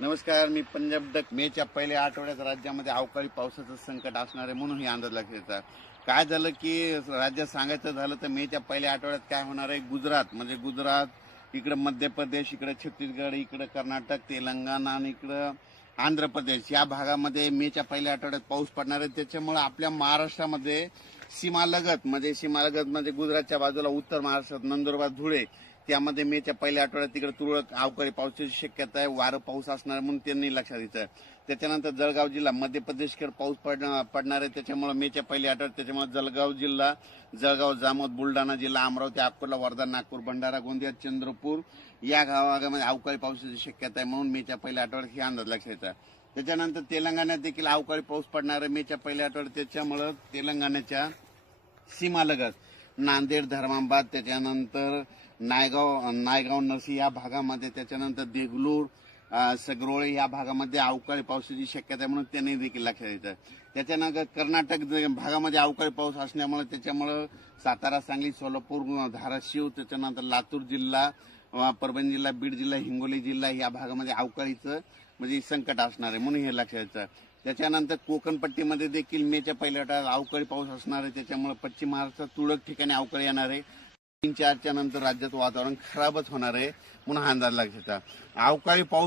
नमस्कार, मी पंजाब डक. मेच्या पहिल्या आठवड्यात राज्यामध्ये अवकाळी पावसाचं संकट असणार आहे म्हणून ही अंदाज लागण्यात. काय झालं की राज्यात सांगायचं झालं तर मेच्या पहिल्या आठवड्यात काय होणार आहे, गुजरात, इकडे मध्य प्रदेश, इकडे छत्तीसगड, इकडे कर्नाटक, तेलंगणा आणि इकडं आंध्र प्रदेश या भागामध्ये मेच्या पहिल्या आठवड्यात पाऊस पडणार आहे. त्याच्यामुळे आपल्या महाराष्ट्रामध्ये सीमालगत म्हणजे गुजरातच्या बाजूला उत्तर महाराष्ट्रात नंदुरबार, धुळे त्यामध्ये मेच्या पहिल्या आठवड्यात तिकडे तुरळक अवकाळी पावसाची शक्यता आहे. वारं पाऊस असणार म्हणून त्यांनी लक्षात घ्यायचं. त्याच्यानंतर जळगाव जिल्हा मध्य प्रदेशकडे पाऊस पडणार आहे. त्याच्यामुळे मेच्या पहिल्या आठवड्यात त्याच्यामुळे जळगाव, जामोद, बुलढाणा जिल्हा, अमरावती, अकोला, वर्धा, नागपूर, भंडारा, गोंदिया, चंद्रपूर या भागामध्ये अवकाळी पावसाची शक्यता आहे म्हणून मेच्या पहिल्या आठवड्यात ही अंदाज लक्षात घ्यायचा. त्याच्यानंतर तेलंगणात देखील अवकाळी पाऊस पडणार आहे मेच्या पहिल्या आठवड्यात. त्याच्यामुळे तेलंगणाच्या सीमालगत नांदेड, धर्माबाद, त्याच्यानंतर नायगाव नरसी या भागामध्ये, त्याच्यानंतर देगलूर, सगरोळे या भागामध्ये अवकाळी पावसाची शक्यता आहे म्हणून त्यांनी देखील लक्षात घ्यायचं. त्याच्यानंतर कर्नाटक भागामध्ये अवकाळी पाऊस असल्यामुळे त्याच्यामुळे सातारा, सांगली, सोलापूर, धाराशिव, त्याच्यानंतर लातूर जिल्हा, परभणी जिल्हा, बीड जिल्हा, हिंगोली जिल्हा या भागामध्ये अवकाळीचं संकट असणार आहे म्हणून हे लक्षात घ्यायचं. त्याच्यानंतर कोकणपट्टीमध्ये देखील मेच्या पहिल्या आठवड्यात अवकाळी पाऊस असणार आहे. त्याच्यामुळे पश्चिम महाराष्ट्रात तुरळक ठिकाणी अवकाळी येणार आहे. 3-4च्या नंतर राज्यात वातावरण खराबच होणार आहे म्हणून हा अंदाज लागतो. अवकाळी पाऊस